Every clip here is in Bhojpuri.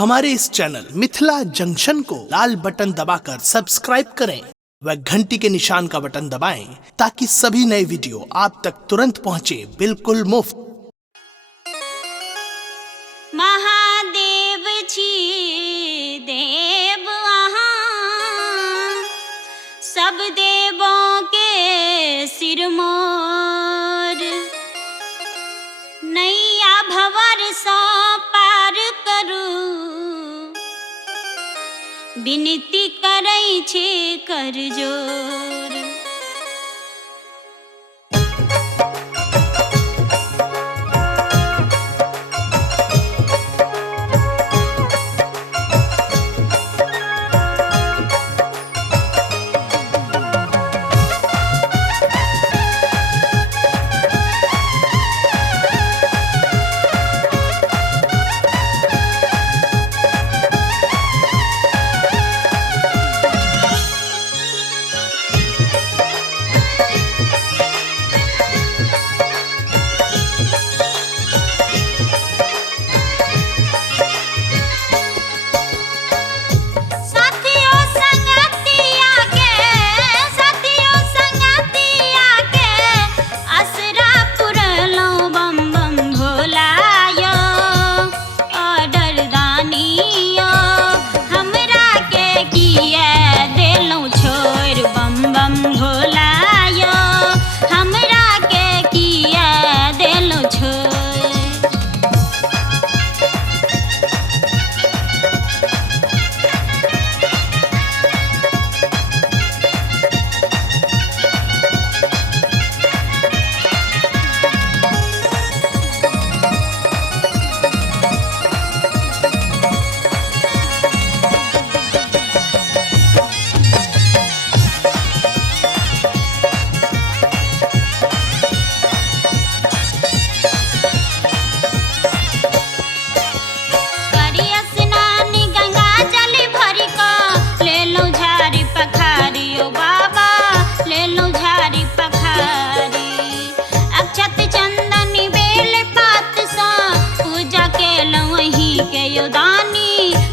हमारे इस चैनल मिथिला जंक्शन को लाल बटन दबाकर सब्सक्राइब करें व घंटी के निशान का बटन दबाएं ताकि सभी नए वीडियो आप तक तुरंत पहुंचे बिल्कुल मुफ्त। महादेव जी देव सब देवों के सिरमोर, नैया भंवर सो पार करू, विनती करै छे कर जोर।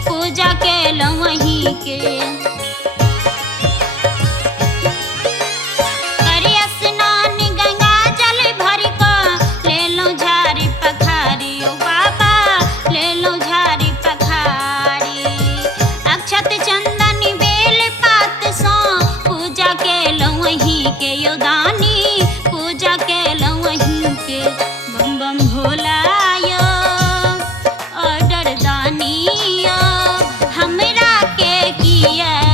पूजा के लवही के करी स्नान गंगा जल भर को, ले लो झारी पखारी ओ बाबा, ले लो झारी पखारी। अक्षत चंदन बेल पात सो पूजा के लवही के योदानी, पूजा के लवही के बम बम भोला हमरा के किया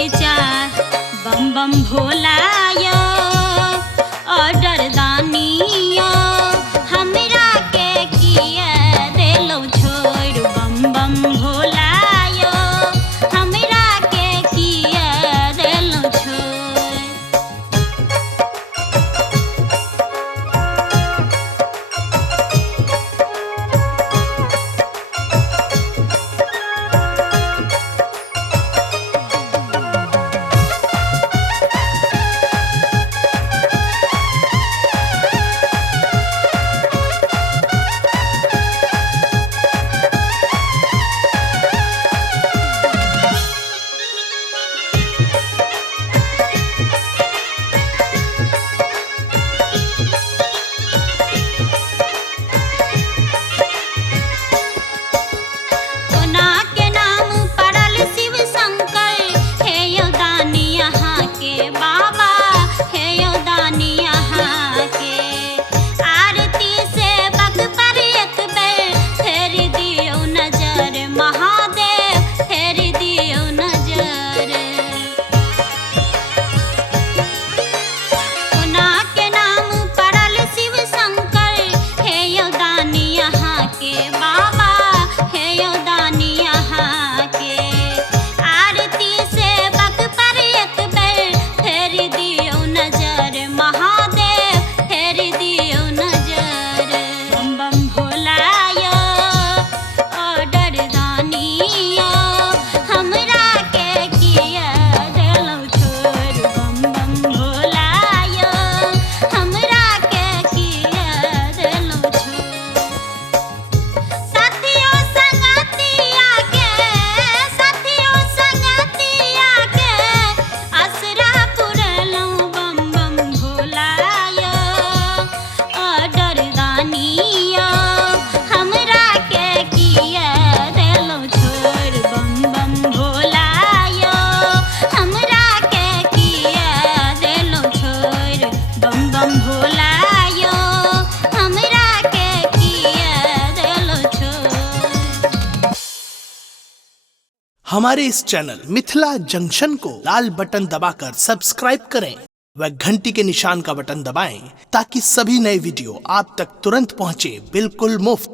विचार बम बम भोलायो ऑर्डर दानियो हमरा के किया देलो छोड़ बम बम भोलायो हमरा के किया देलो छोड़। हमारे इस चैनल मिथिला जंक्शन को लाल बटन दबाकर सब्सक्राइब करें व घंटी के निशान का बटन दबाएं ताकि सभी नए वीडियो आप तक तुरंत पहुंचे बिल्कुल मुफ्त।